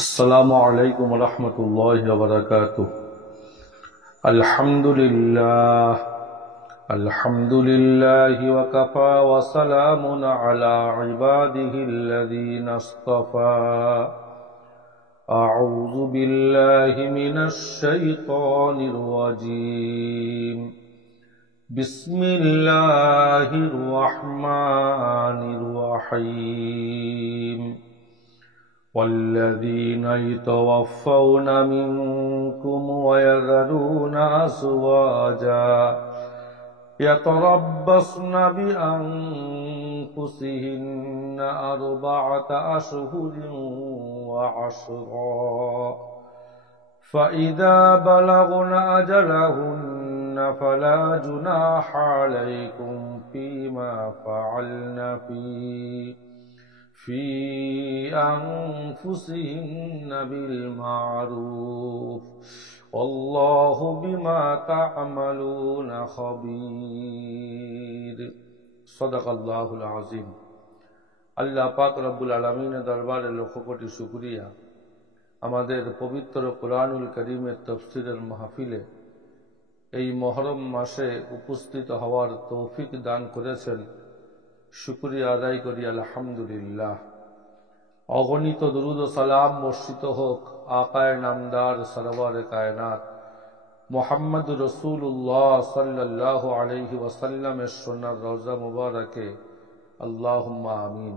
السلام عليكم ورحمة الله وبركاته. الحمد لله وكفى وسلام على عباده الذين اصطفى. أعوذ بالله من الشيطان الرجيم. بسم الله الرحمن الرحيم. والذين يتوفون منكم ويذرون أزواجا يتربصن بأنفسهن 4 أشهر وعشرا فإذا بلغن أجلهن فلا جناح عليكم فيما فعلن في أنفسهن بالمعروف والله بما تعملون خبير. صدق الله العظيم. আল্লাহ পাক রব্বুল আলামিনের দরবারে লক্ষ কোটি শুকরিয়া, আমাদের পবিত্র কোরআনুল কারীমের তাফসীরের মাহফিলে এই মুহররম মাসে উপস্থিত হওয়ার তৌফিক দান করেছেন। শুকরিয়া আদায় করি আলহামদুলিল্লাহ। অগণিত দুরুদ ও সালাম বর্ষিত হোক আকায়ে নামদার সরওয়ারে কায়নাত মুহাম্মদুর রাসূলুল্লাহ সাল্লাল্লাহু আলাইহি ওয়াসাল্লামের সোনার রওজা মুবারকে, আল্লাহুম্মা আমিন।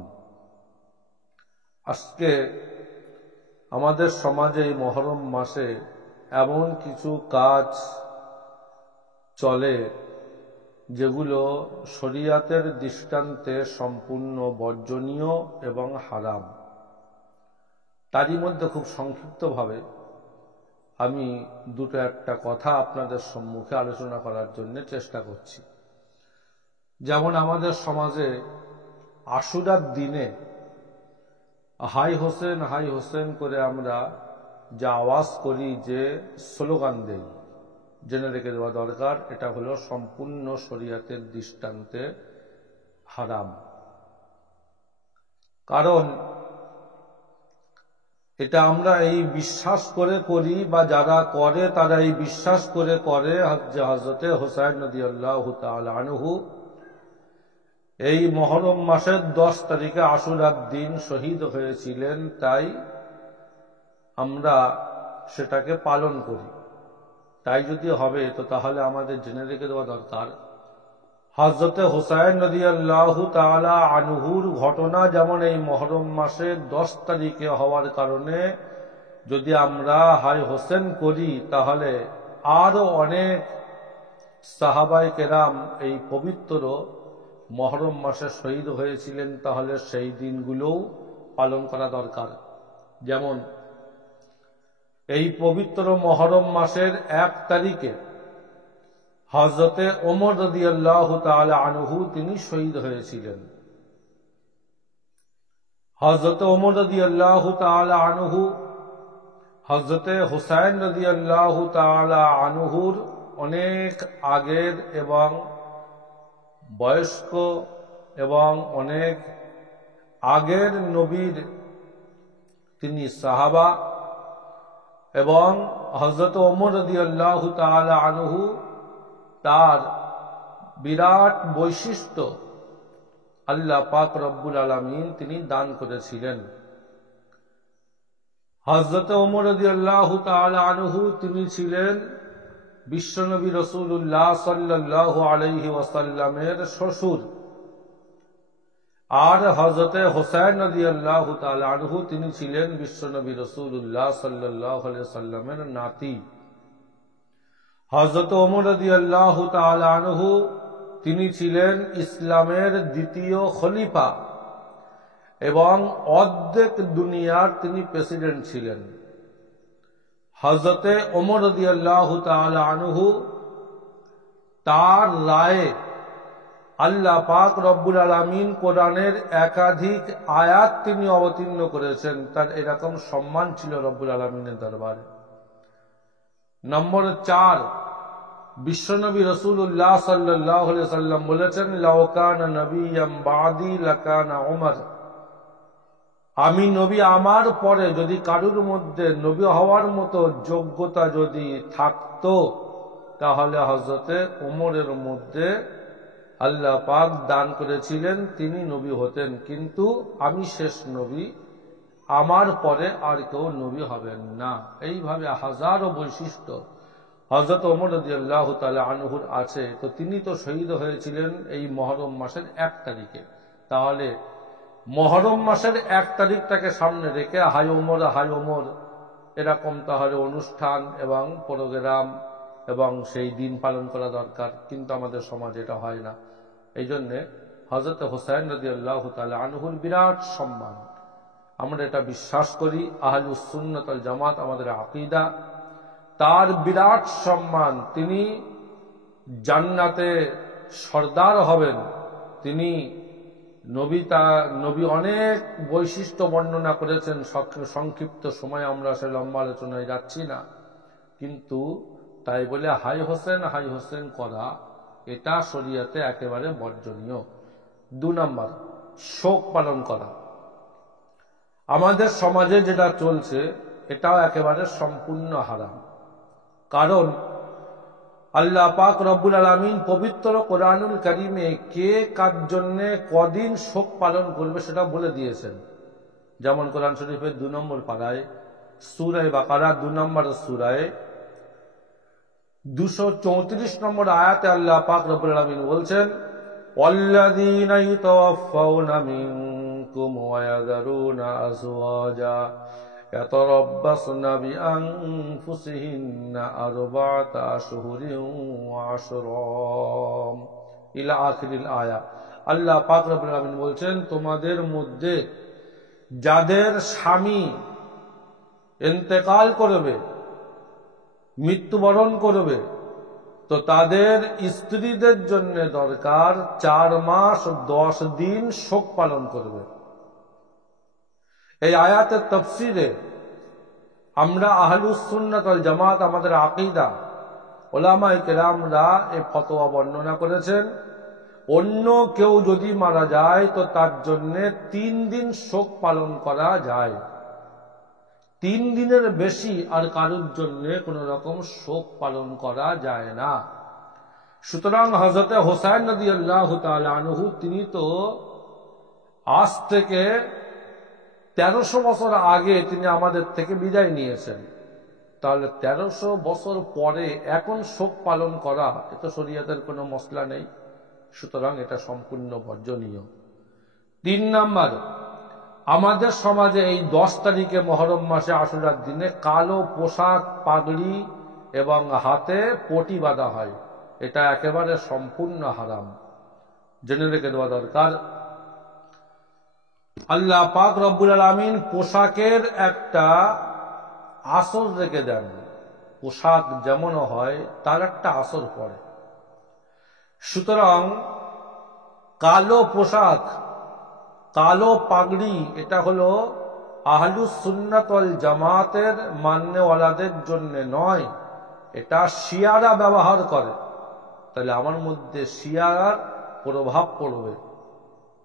আজকে আমাদের সমাজে এই মুহররম মাসে এমন কিছু কাজ চলে যেগুলো শরীয়তের দৃষ্টান্তে সম্পূর্ণ বর্জনীয় এবং হারাম। তারই মধ্যে খুব সংক্ষিপ্তভাবে আমি একটা কথা আপনাদের সম্মুখে আলোচনা করার জন্য চেষ্টা করছি। যেমন আমাদের সমাজে আশুরার দিনে হাই হোসেন করে আমরা যা আওয়াজ করি, যে স্লোগান দেই, জেনে রেখে দেওয়া দরকার, এটা হলো সম্পূর্ণ শরীয়তের দৃষ্টান্তে হারাম। কারণ এটা আমরা এই বিশ্বাস করে করি, বা যারা করে তারা এই বিশ্বাস করে যে হযরতে হুসাইন রাদিয়াল্লাহু তাআলা আনহু এই মুহররম মাসের 10 তারিখে আশুরার দিন শহীদ হয়েছিলেন, তাই আমরা সেটাকে পালন করি। তাই যদি হবে তো তাহলে আমাদের জেনে রেখে দেওয়া দরকার, হযরতে হুসাইন রাদিয়াল্লাহু তাআলা আনহুর ঘটনা যেমন এই মুহররম মাসের 10 তারিখে হওয়ার কারণে যদি আমরা হাই হোসেন করি, তাহলে আরো অনেক সাহাবায়ে কেরাম এই পবিত্র মুহররম মাসে শহীদ হয়েছিলেন, তাহলে সেই দিনগুলোও পালন করা দরকার। যেমন এই পবিত্র মুহররম মাসের 1 তারিখে হযরতে ওমর রাদিয়াল্লাহু তাআলা আনহু তিনি শহীদ হয়েছিলেন। হযরতে ওমর রাদিয়াল্লাহু তাআলা আনহু হযরতে হুসাইন রাদিয়াল্লাহু তাআলা আনহুর অনেক আগের এবং বয়স্ক এবং অনেক আগের নবীর তিনি সাহাবা, এবং হযরত ওমর রাদিয়াল্লাহু তাআলা আনহু তার বিরাট বৈশিষ্ট্য আল্লাহ পাক রব্বুল আলামিন তিনি দান করেছিলেন। হযরত ওমর রাদিয়াল্লাহু তাআলা আনহু তিনি ছিলেন বিশ্বনবী রাসূলুল্লাহ সাল্লাল্লাহু আলাইহি ওয়াসাল্লামের শ্বশুর, আর হযরতে হুসাইন রাদিয়াল্লাহু তাআলা আনহু তিনি ছিলেন বিশ্বনবী রাসূলুল্লাহ সাল্লাল্লাহু আলাইহি ওয়াসাল্লামের নাতি। হযরত ওমর রাদিয়াল্লাহু তাআলা আনহু তিনি ছিলেন ইসলামের দ্বিতীয় খলিফা এবং অর্ধেক দুনিয়ার তিনি প্রেসিডেন্ট ছিলেন। হযরতে ওমর রাদিয়াল্লাহু তাআলা আনহু তার রায়ে আল্লাহ পাক রব্বুল আলামিন কোরআনের একাধিক আয়াত তিনি অবতীর্ণ করেছেন। তার এরকম সম্মান ছিল রব্বুল আলামিনের দরবারে। নম্বর 4, বিশ্বনবী রাসূলুল্লাহ সাল্লাল্লাহু আলাইহি ওয়াসাল্লাম বলেছেন, লাউ কানা নাবিয়্যাম বাদি লাকানা উমর। আমি নবী আমার পরে যদি কারুর মধ্যে নবী হওয়ার মতো যোগ্যতা যদি থাকতো তাহলে হযরতে ওমরের মধ্যে আল্লাহ পাক দান করেছিলেন, তিনি নবী হতেন। কিন্তু আমি শেষ নবী, আমার পরে আর কেউ নবী হবেন না। এইভাবে হাজারো বৈশিষ্ট্য হযরত ওমর রাদিয়াল্লাহু তাআলা আনহুর আছে। তো তিনি তো শহীদ হয়েছিলেন এই মুহররম মাসের 1 তারিখে। তাহলে মুহররম মাসের 1 তারিখটাকে সামনে রেখে হাই ওমর এরকম তাহলে অনুষ্ঠান এবং প্রোগ্রাম এবং সেই দিন পালন করা দরকার, কিন্তু আমাদের সমাজে এটা হয় না। এই জন্যে হযরত হুসাইন রাদিয়াল্লাহু তাআলা আনহুর বিরাট সম্মান, আমরা এটা বিশ্বাস করি, আহলুস সুন্নাত ওয়াল জামাত আমাদের আকীদা। তার বিরাট সম্মান, তিনি জান্নাতে সর্দার হবেন। তিনি নবী অনেক বৈশিষ্ট্য বর্ণনা করেছেন, সংক্ষিপ্ত সময় আমরা সে লম্বা আলোচনায় যাচ্ছি না। কিন্তু তাই বলে হাই হোসেন করা এটা শরীয়তে একেবারে বর্জনীয়। 2 নম্বর, শোক পালন করা। আমাদের সমাজে যেটা চলছে এটাও একেবারে সম্পূর্ণ হারাম। কারণ আল্লাহ পাক রব্বুল আলামিন পবিত্র কোরআনুল কারীমে কে কার জন্য কদিন শোক পালন করবে সেটা বলে দিয়েছেন। যেমন কোরআন শরীফের 2 নম্বর পারায় সূরা বাকারা 2 নম্বর সূরায় 234 নম্বর আয়াতে আল্লাহ পাক রব্বুল আলামিন বলছেন, ওয়াল্লাযীনা ইয়াতাওয়াফাউনা মিনকুম ওয়া ইয়াযারুনা আযওয়াজা ইয়াতারাব্বাসনা বিআনফুসিহিন্না আরবা'আতা আশহুরিন ওয়া আশরা ইলা আখিরিল আয়া। আল্লাহ পাক রব্বুল আলামিন বলছেন, তোমাদের মধ্যে যাদের স্বামী ইন্তেকাল করবে, মৃত্যুবরণ করবে, তো তাদের স্ত্রীদের জন্য দরকার 4 মাস 10 দিন শোক পালন করবে। এই আয়াতের তাফসীরে আমরা আহলুস সুন্নাত ওয়াল জামাত আমাদের আকীদা, উলামায়ে কেরামরা এই ফতোয়া বর্ণনা করেছেন, অন্য কেউ যদি মারা যায় তো তার জন্য 3 দিন শোক পালন করা যায়। 3 দিনের বেশি আর কারোর জন্য কোন রকম শোক পালন করা যায় না। সুতরাং হযরতে হুসাইন রাদিয়াল্লাহু তাআলা আনহু তিনি তো আজ থেকে 1300 বছর আগে তিনি আমাদের থেকে বিদায় নিয়েছেন। তাহলে 1300 বছর পরে এখন শোক পালন করা এটা শরীয়তের কোনো মসলা নেই। সুতরাং এটা সম্পূর্ণ বর্জনীয়। 3 নাম্বার, আমাদের সমাজে এই 10 তারিখে মুহররম মাসে আশুরার দিনে কালো পোশাক, পাগড়ি এবং হাতে পটি বাঁধা হয়। এটা একেবারে সম্পূর্ণ হারাম, জেনে রেখে দেওয়া দরকার। আল্লাহ পাক রব্বুল আলামিন পোশাকের একটা আসর রেখে দেন। পোশাক যেমন হয় তার একটা আসর পড়ে। সুতরাং কালো পোশাক, কালো পাগড়ি এটা হলো আহলুস সুন্নাত ওয়াল জামাতের মান্যওয়ালাদের জন্য নয়, এটা শিয়ারা ব্যবহার করে। তাহলে আমার মধ্যে শিয়ার প্রভাব পড়বে।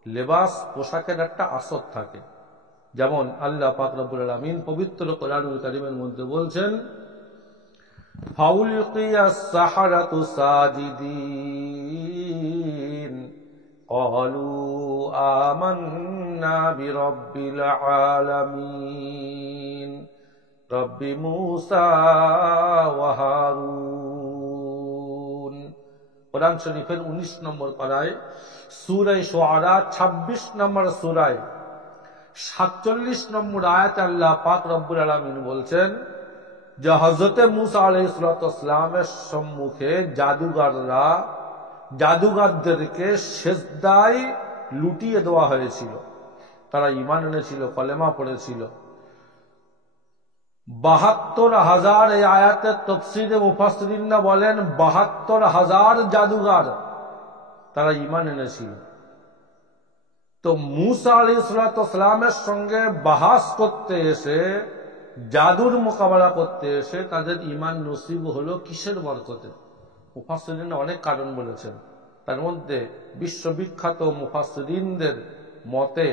লেবাস পোশাকের একটা আসর থাকে। যেমন আল্লাহ পাক রব্বুল আলামিন পবিত্র কোরআনুল কারীমের মধ্যে বলছেন, ফাউলকিয়াস সাহারাতু সাজিদিন ক্বালু আমান্না বিরাব্বিল আলামিন রব্বি মূসা ওয়া হারুন। কোরআন শরীফের 19 নম্বর পারায় সূরা শুআরা 26 নম্বর সূরায় 47 নম্বর আয়াতে আল্লাহ পাক রব্বুল আলামিন বলছেন যে হযরতে মূসা আলাইহিস সালামের সম্মুখে জাদুগারদেরকে সেজদায় লুটিয়ে দেওয়া হয়েছিল। তারা ঈমান এনেছিল, কলেমা পড়েছিল। ৭২,০০০ এই আয়াতের তাফসীরে মুফাসসিরিনরা বলেন ৭২,০০০ জাদুগার তারা ঈমান এনেছিল। তো মূসা আলাইহিস সালামের সঙ্গে বাহাস করতে এসে, জাদুর মোকাবেলা করতে এসে তাদের ঈমান নসিব হলো কিসের বরকতে? মুফাসসিরিনরা অনেক কারণ বলেছেন। তার মধ্যে বিশ্ববিখ্যাত মুফাসসিরিনদের মতে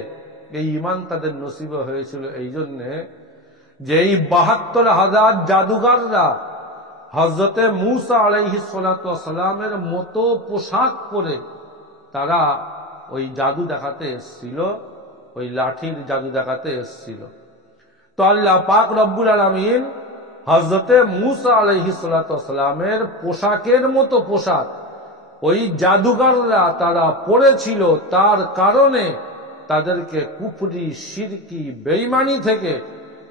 এই ঈমান তাদের নসিবে হয়েছিল এই জন্যে যে এই ৭২,০০০ জাদুঘররা হযরতে মূসা আলাইহিস সালাতু ওয়াস সালামের মতো পোশাক পরে তারা ওই জাদু দেখাতে এসেছিল, ওই লাঠির জাদু দেখাতে এসেছিল। তো আল্লাহ পাক রব্বুল আলামিন হযরতে মূসা আলাইহিস সালাতু ওয়াস সালামের পোশাকের মতো পোশাক ওই জাদুঘররা তারা পরেছিল, তার কারণে তাদেরকে কুফরি, শিরকি, বেঈমানি থেকে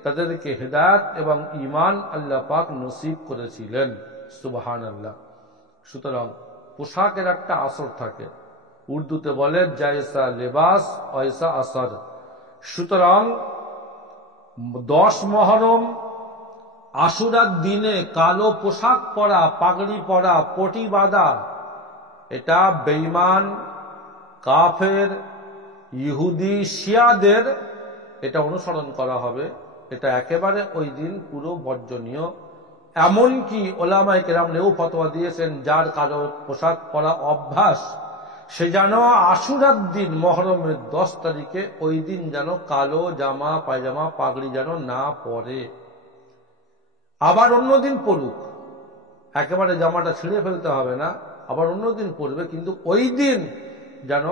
তাদেরকে হেদায়েত এবং ঈমান আল্লাহ পাক নসিব করেছিলেন। সুবহানাল্লাহ। সুতরাং পোশাকের একটা আসর থাকে, উর্দুতে বলে জায়সা লেবাস ওয়সা আসর। সুতরাং 10 মুহররম আশুরার দিনে কালো পোশাক পরা, পাগড়ি পরা, পটি বাঁধা, এটা বেঈমান, কাফের, ইহুদি, শিয়াদের এটা অনুসরণ করা হবে। এটা একেবারে ওই দিন পুরো বর্জনীয়। এমনকি ওলামায়ে কেরামরাও ফতোয়া দিয়েছেন যার কালো পোশাক পরা অভ্যাস সে যেন আশুরার দিন মুহররমের 10 তারিখে ওই দিন যেন কালো জামা, পায়জামা, পাগড়ি যেন না পরে। আবার অন্যদিন পড়ুক, একেবারে জামাটা ছিঁড়ে ফেলতে হবে না, আবার অন্যদিন পরবে, কিন্তু ওই দিন যেন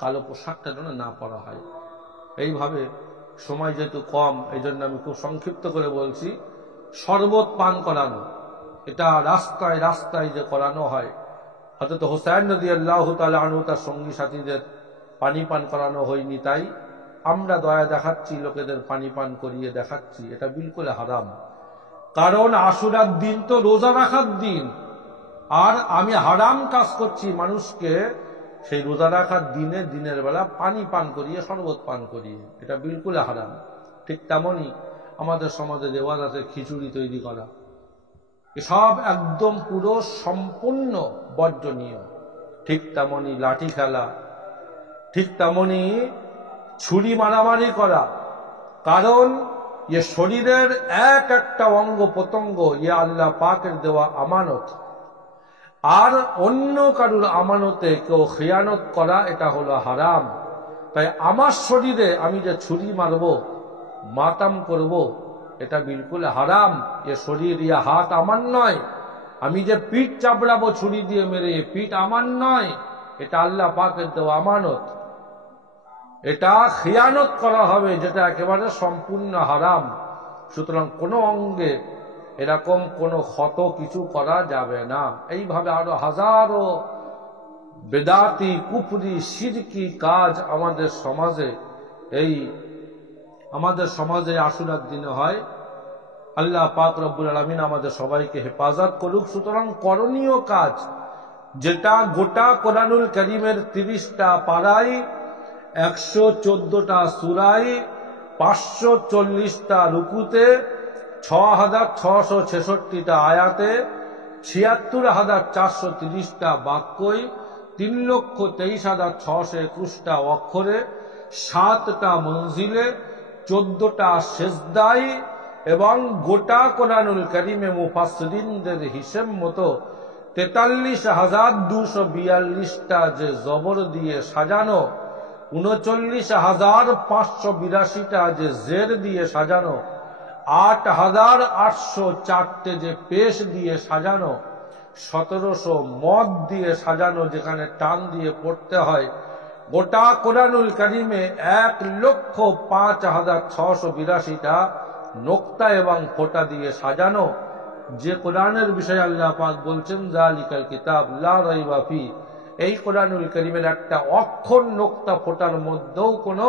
কালো পোশাকটা যেন না পরা হয়। এইভাবে সময় যেহেতু কম, এই জন্য আমি খুব সংক্ষিপ্ত করে বলছি। শরবত পান করানো, এটা রাস্তায় রাস্তায় যে করানো হয়। হযরত হুসাইন রাদিয়াল্লাহু তাআলা আনহু তার সঙ্গী সাথীদের পানি পান করানো হয়নি, তাই আমরা দয়া দেখাচ্ছি, লোকেদের পানি পান করিয়ে দেখাচ্ছি, এটা বিলকুল হারাম। কারণ আশুরার দিন তো রোজা রাখার দিন, আর আমি হারাম কাজ করছি মানুষকে সেই রোজা রাখার দিনে দিনের বেলা পানি পান করিয়ে, শরবত পান করিয়ে, এটা বিলকুল হারাম। ঠিক তেমনই আমাদের সমাজে রেওয়াজ আছে খিচুড়ি তৈরি করা, এসব একদম পুরো সম্পূর্ণ বর্জনীয়। ঠিক তেমনি লাঠি খেলা, ঠিক তেমনি ছুরি মারামারি করা, কারণ এ শরীরের এক একটা অঙ্গ প্রত্যঙ্গ এ আল্লাহ পাকের দেওয়া আমানত, আর অন্য কারুর আমানতে কেউ খিয়ানত করা এটা হলো হারাম। তাই আমার শরীরে আমি যে ছুরি মারব, মাতাম করব, এটা বিলকুল হারাম। এ শরীর, ইয়া হাত আমার নয়। আমি যে পিঠ চাপড়াবো ছুরি দিয়ে মেরে, পিঠ আমার নয়, এটা আল্লাহ পাকের দেওয়া আমানত। এটা খিয়ানত করা হবে, যেটা একেবারে সম্পূর্ণ হারাম। সুতরাং কোনো অঙ্গে এরকম কোনো ক্ষত কিছু করা যাবে না। এইভাবে আরো হাজারো বেদাতি, কুফরি, শিরকি কাজ আমাদের সমাজে আশুরার দিনে হয়। আল্লাহ পাক রব্বুল আলামিন আমাদের সবাইকে হেফাজত করুক। সুতরাং করণীয় কাজ, যেটা গোটা কোরআনুল কারীমের 30টা পারায়, 114টা সূরায়, 540টা রুকুতে, 6666টা আয়াতে, ৭৬৪30টা বাক্যই, ৩,২৩,৬২১টা অক্ষরে, 7টা মনজিলে, 14টা সেজদায়, এবং গোটা কোরআনুল কারীমে মুফাসসিরিনদের হিসেব মতো ৪৩,২৪২টা যে জবর দিয়ে সাজানো, ৩৯,৫৮২টা যে জের দিয়ে সাজানো, ৮,৮০৪টে যে পেশ দিয়ে সাজানো, ১৭০০ মদ দিয়ে সাজানো যেখানে টান দিয়ে পড়তে হয়, গোটা কোরআনুল কারীমে ১,০৫,৬৮২টা নোক্তা এবং ফোঁটা দিয়ে সাজানো, যে কোরআনের বিষয়ে আল্লাহ পাক বলছেন যালিকাল কিতাব লা রাইবা ফি, এই কোরআনুল কারীমের একটা অক্ষর নোক্তা ফোঁটার মধ্যেও কোনো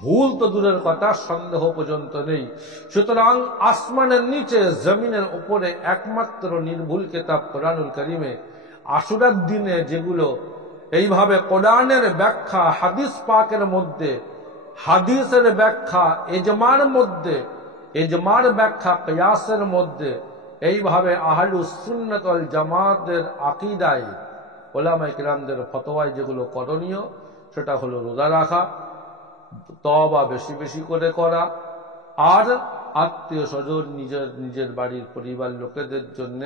ভুল তো দূরের কথা, সন্দেহ পর্যন্ত নেই। সুতরাং আসমানের নিচে, জমিনের উপরে একমাত্র নির্ভুল কিতাব কোরআনুল কারীমে আশুরার দিনে যেগুলো এইভাবে কোরআনের ব্যাখ্যা হাদিস পাকের মধ্যে, হাদিসের ব্যাখ্যা ইজমার মধ্যে, ইজমার ব্যাখ্যা কিয়াসের মধ্যে, এইভাবে আহলুস সুন্নাত ওয়াল জামাতের আকীদায়, ওলামায়ে কেরামদের ফতোয়ায় যেগুলো করণীয়, সেটা হলো রোজা রাখা, তওবা বেশি বেশি করে করা, আর আত্মীয় স্বজন, নিজের বাড়ির পরিবার লোকেদের জন্য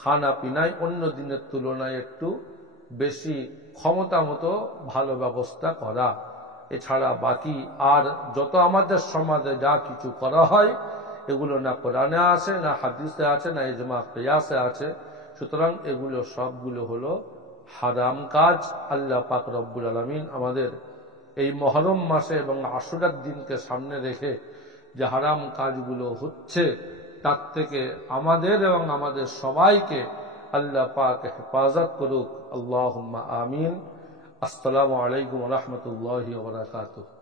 খানা পিনায় অন্য দিনের তুলনায় একটু বেশি ক্ষমতা মতো ভালো ব্যবস্থা করা। এছাড়া বাকি আর যত আমাদের সমাজে যা কিছু করা হয় এগুলো না কোরআনে আছে, না হাদিসে আছে, না ইজমা কিয়াসে আছে। সুতরাং এগুলো সবগুলো হলো হারাম কাজ। আল্লাহ পাক রব্বুল আলামিন আমাদের এই মহরম মাসে এবং আশুরার দিনকে সামনে রেখে যে হারাম কাজগুলো হচ্ছে তার থেকে আমাদের এবং আমাদের সবাইকে আল্লাহ পাক হেফাজত করুক। আল্লাহুম্মা আমিন। আসসালামু আলাইকুম ওয়া রাহমাতুল্লাহি ওয়া বারাকাতুহু।